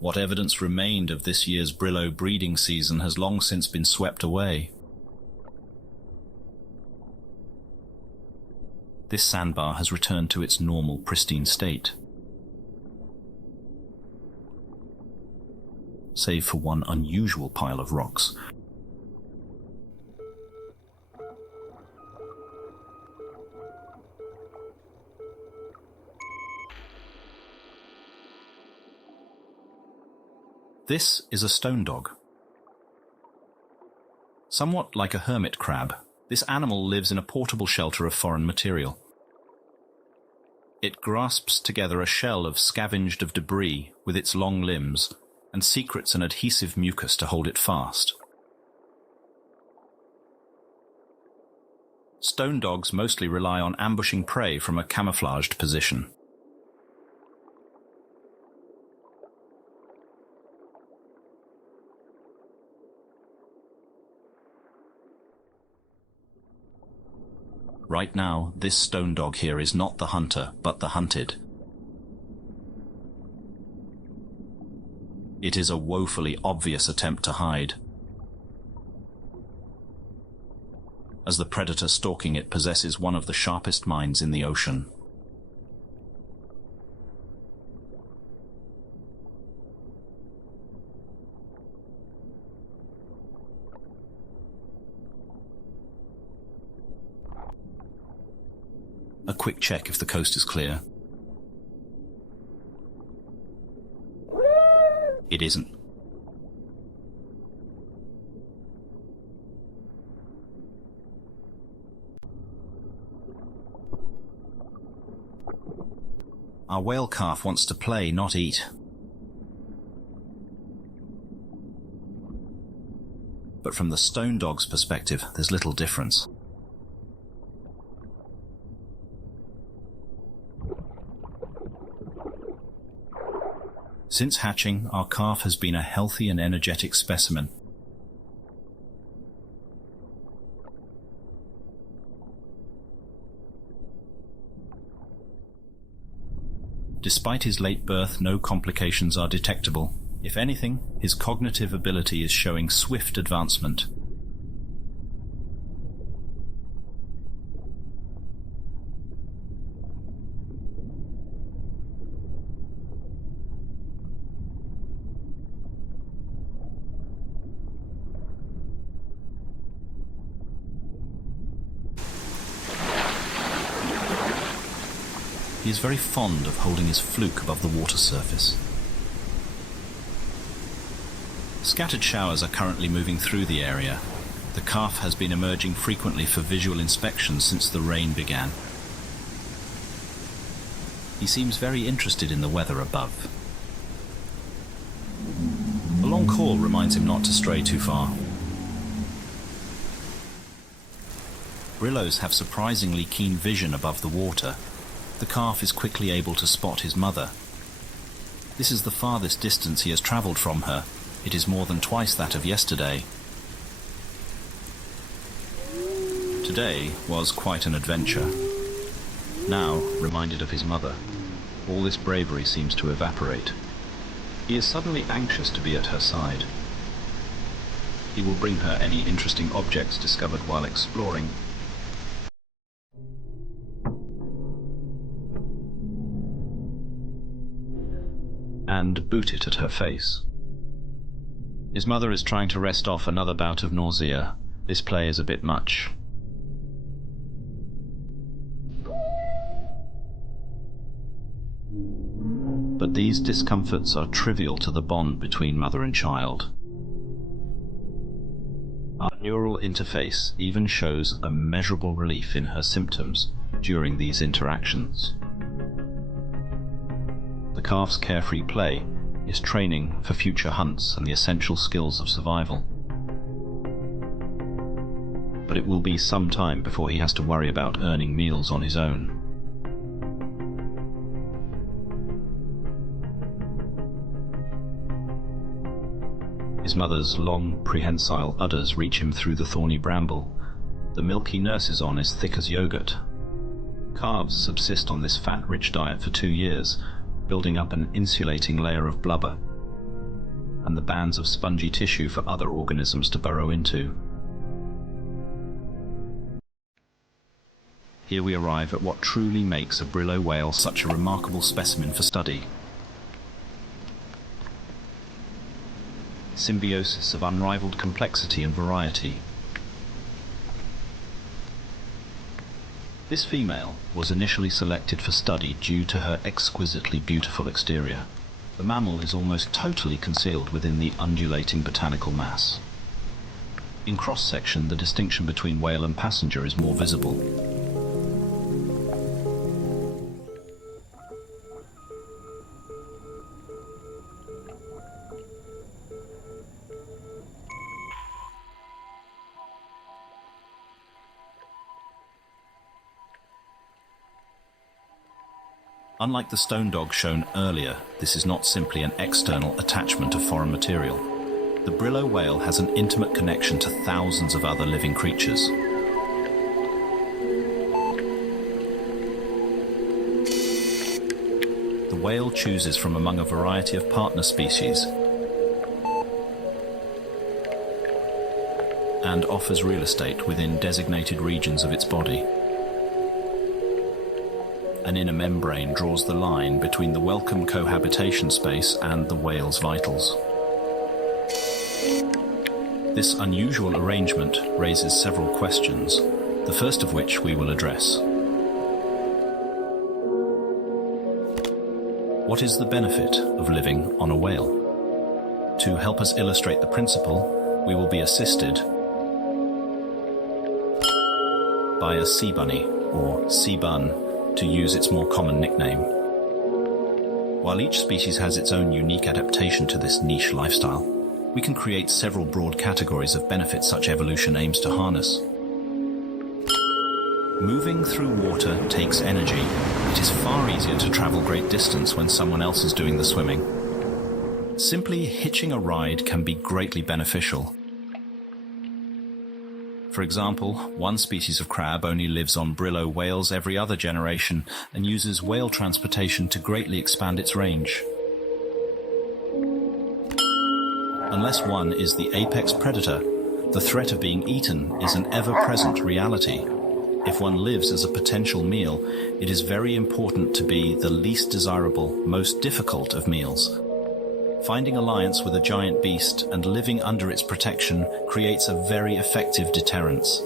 What evidence remained of this year's Brillo breeding season has long since been swept away. This sandbar has returned to its normal, pristine state, save for one unusual pile of rocks. This is a stone dog. Somewhat like a hermit crab, this animal lives in a portable shelter of foreign material. It grasps together a shell of scavenged of debris with its long limbs and secretes an adhesive mucus to hold it fast. Stone dogs mostly rely on ambushing prey from a camouflaged position. Right now, this stone dog here is not the hunter, but the hunted. It is a woefully obvious attempt to hide, as the predator stalking it possesses one of the sharpest minds in the ocean. A quick check if the coast is clear. It isn't. Our whale calf wants to play, not eat. But from the stone dog's perspective, there's little difference. Since hatching, our calf has been a healthy and energetic specimen. Despite his late birth, no complications are detectable. If anything, his cognitive ability is showing swift advancement. He is very fond of holding his fluke above the water surface. Scattered showers are currently moving through the area. The calf has been emerging frequently for visual inspection since the rain began. He seems very interested in the weather above. A long call reminds him not to stray too far. Brillos have surprisingly keen vision above the water. The calf is quickly able to spot his mother. This is the farthest distance he has travelled from her. It is more than twice that of yesterday. Today was quite an adventure. Now, reminded of his mother, all this bravery seems to evaporate. He is suddenly anxious to be at her side. He will bring her any interesting objects discovered while exploring. And boot it at her face. His mother is trying to rest off another bout of nausea. This play is a bit much. But these discomforts are trivial to the bond between mother and child. Our neural interface even shows a measurable relief in her symptoms during these interactions. The calf's carefree play is training for future hunts and the essential skills of survival. But it will be some time before he has to worry about earning meals on his own. His mother's long, prehensile udders reach him through the thorny bramble. The milk he nurses on is thick as yogurt. Calves subsist on this fat-rich diet for 2 years, building up an insulating layer of blubber. and the bands of spongy tissue for other organisms to burrow into. Here we arrive at what truly makes a Brillo whale such a remarkable specimen for study. Symbiosis of unrivaled complexity and variety. This female was initially selected for study due to her exquisitely beautiful exterior. The mammal is almost totally concealed within the undulating botanical mass. In cross-section, the distinction between whale and passenger is more visible. Unlike the stone dog shown earlier, this is not simply an external attachment of foreign material. The Brillo whale has an intimate connection to thousands of other living creatures. The whale chooses from among a variety of partner species and offers real estate within designated regions of its body. An inner membrane draws the line between the welcome cohabitation space and the whale's vitals. This unusual arrangement raises several questions, the first of which we will address. What is the benefit of living on a whale? To help us illustrate the principle, we will be assisted by a sea bunny, or sea bun, to use its more common nickname. While each species has its own unique adaptation to this niche lifestyle, we can create several broad categories of benefits such evolution aims to harness. Moving through water takes energy. It is far easier to travel great distance when someone else is doing the swimming. Simply hitching a ride can be greatly beneficial. For example, one species of crab only lives on Brillo whales every other generation and uses whale transportation to greatly expand its range. Unless one is the apex predator, the threat of being eaten is an ever-present reality. If one lives as a potential meal, it is very important to be the least desirable, most difficult of meals. Finding alliance with a giant beast and living under its protection creates a very effective deterrence.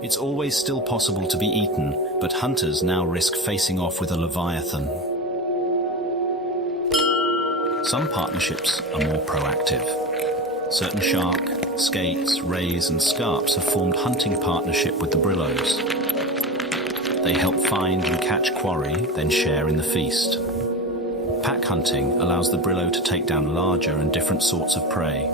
It's always still possible to be eaten, but hunters now risk facing off with a leviathan. Some partnerships are more proactive. Certain shark, skates, rays and scarps have formed hunting partnership with the Brillos. They help find and catch quarry, then share in the feast. Pack hunting allows the Brillo to take down larger and different sorts of prey.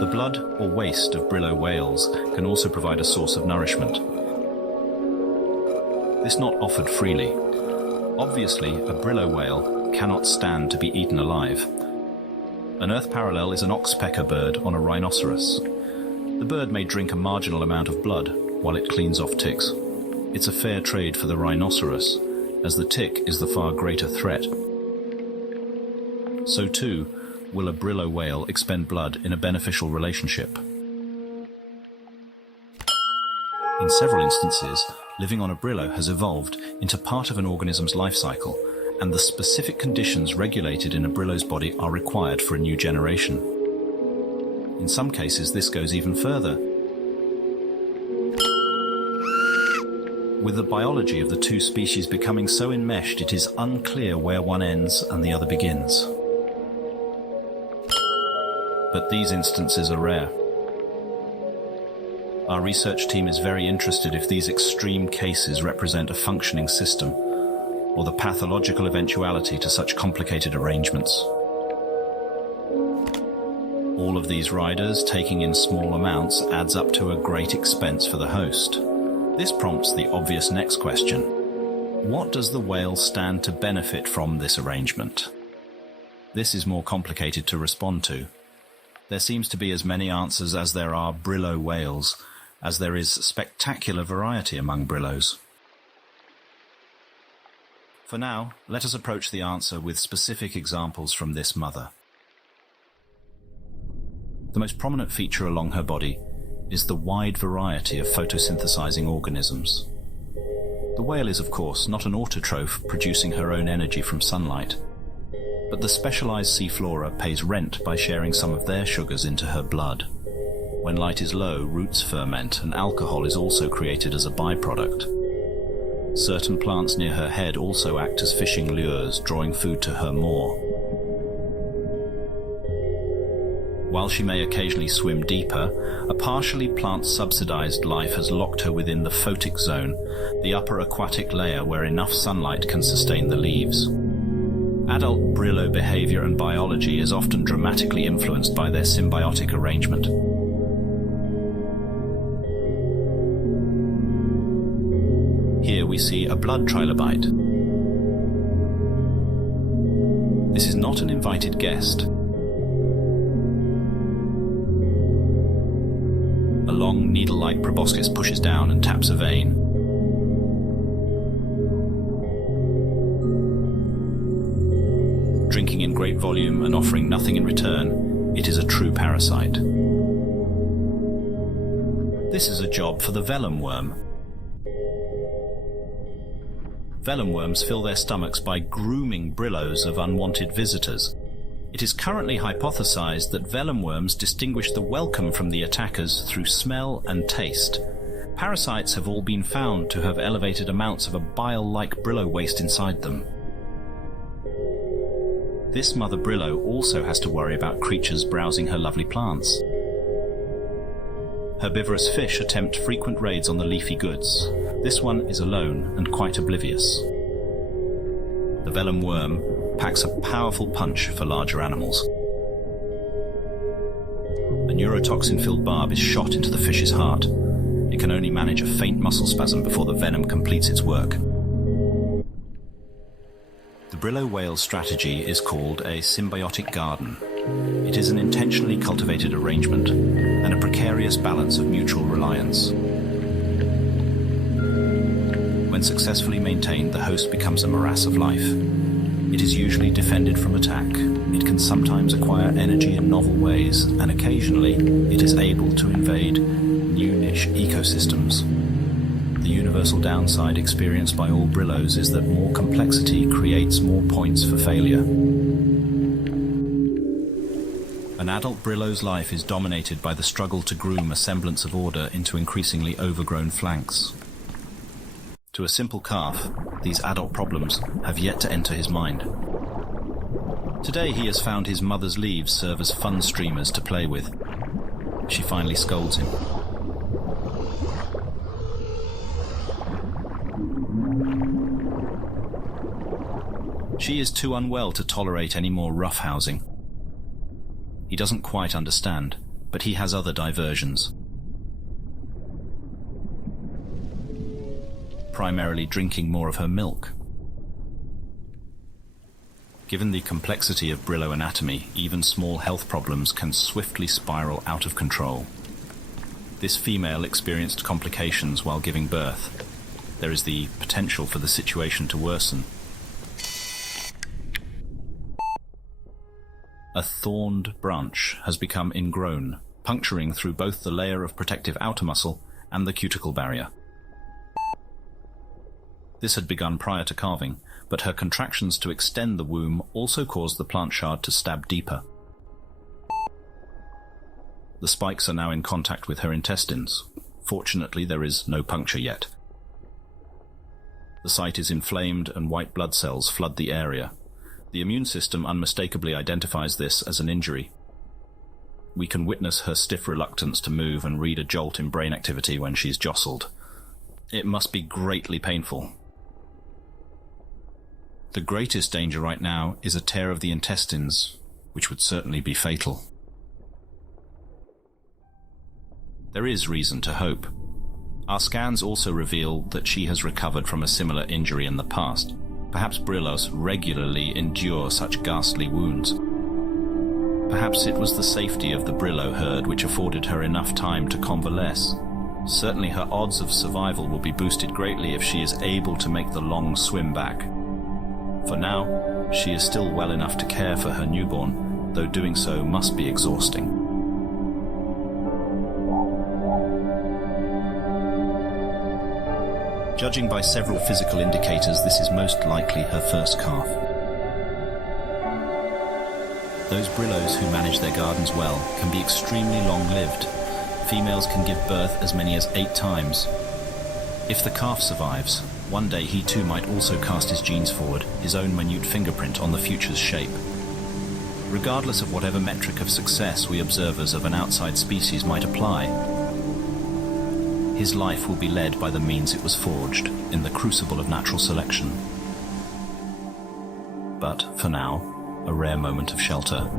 The blood or waste of Brillo whales can also provide a source of nourishment. This not offered freely. Obviously, a Brillo whale cannot stand to be eaten alive. An Earth parallel is an oxpecker bird on a rhinoceros. The bird may drink a marginal amount of blood while it cleans off ticks. It's a fair trade for the rhinoceros, as the tick is the far greater threat. So too, will a Brillo whale expend blood in a beneficial relationship. In several instances, living on a Brillo has evolved into part of an organism's life cycle, and the specific conditions regulated in a Brillo's body are required for a new generation. In some cases, this goes even further. With the biology of the two species becoming so enmeshed, it is unclear where one ends and the other begins. But these instances are rare. Our research team is very interested if these extreme cases represent a functioning system, or the pathological eventuality to such complicated arrangements. All of these riders taking in small amounts adds up to a great expense for the host. This prompts the obvious next question. What does the whale stand to benefit from this arrangement? This is more complicated to respond to. There seems to be as many answers as there are Brillo whales, as there is spectacular variety among Brillos. For now, let us approach the answer with specific examples from this mother. The most prominent feature along her body is the wide variety of photosynthesizing organisms. The whale is, of course, not an autotroph producing her own energy from sunlight, but the specialized sea flora pays rent by sharing some of their sugars into her blood. When light is low, roots ferment, and alcohol is also created as a byproduct. Certain plants near her head also act as fishing lures, drawing food to her maw. While she may occasionally swim deeper, a partially plant-subsidized life has locked her within the photic zone, the upper aquatic layer where enough sunlight can sustain the leaves. Adult brillo behavior and biology is often dramatically influenced by their symbiotic arrangement. Here we see a blood trilobite. This is not an invited guest. A long needle-like proboscis pushes down and taps a vein. Drinking in great volume and offering nothing in return, it is a true parasite. This is a job for the vellum worm. Vellum worms fill their stomachs by grooming brillos of unwanted visitors. It is currently hypothesized that vellum worms distinguish the welcome from the attackers through smell and taste. Parasites have all been found to have elevated amounts of a bile-like brillo waste inside them. This mother brillo also has to worry about creatures browsing her lovely plants. Herbivorous fish attempt frequent raids on the leafy goods. This one is alone and quite oblivious. The vellum worm packs a powerful punch for larger animals. A neurotoxin-filled barb is shot into the fish's heart. It can only manage a faint muscle spasm before the venom completes its work. The brillo whale's strategy is called a symbiotic garden. It is an intentionally cultivated arrangement and a precarious balance of mutual reliance. When successfully maintained, the host becomes a morass of life. It is usually defended from attack. It can sometimes acquire energy in novel ways, and occasionally it is able to invade new niche ecosystems. The universal downside experienced by all brillos is that more complexity creates more points for failure. An adult brillo's life is dominated by the struggle to groom a semblance of order into increasingly overgrown flanks. To a simple calf, these adult problems have yet to enter his mind. Today he has found his mother's leaves serve as fun streamers to play with. She finally scolds him. She is too unwell to tolerate any more roughhousing. He doesn't quite understand, but he has other diversions. Primarily drinking more of her milk. Given the complexity of brillo anatomy, even small health problems can swiftly spiral out of control. This female experienced complications while giving birth. There is the potential for the situation to worsen. A thorned branch has become ingrown, puncturing through both the layer of protective outer muscle and the cuticle barrier. This had begun prior to calving, but her contractions to extend the womb also caused the plant shard to stab deeper. The spikes are now in contact with her intestines. Fortunately, there is no puncture yet. The site is inflamed and white blood cells flood the area. The immune system unmistakably identifies this as an injury. We can witness her stiff reluctance to move and read a jolt in brain activity when she's jostled. It must be greatly painful. The greatest danger right now is a tear of the intestines, which would certainly be fatal. There is reason to hope. Our scans also reveal that she has recovered from a similar injury in the past. Perhaps brillos regularly endure such ghastly wounds. Perhaps it was the safety of the brillo herd which afforded her enough time to convalesce. Certainly her odds of survival will be boosted greatly if she is able to make the long swim back. For now, she is still well enough to care for her newborn, though doing so must be exhausting. Judging by several physical indicators, this is most likely her first calf. Those Brillos who manage their gardens well can be extremely long-lived. Females can give birth as many as 8 times. If the calf survives, one day he too might also cast his genes forward, his own minute fingerprint on the future's shape. Regardless of whatever metric of success we observers of an outside species might apply, his life will be led by the means it was forged in the crucible of natural selection. But, for now, a rare moment of shelter.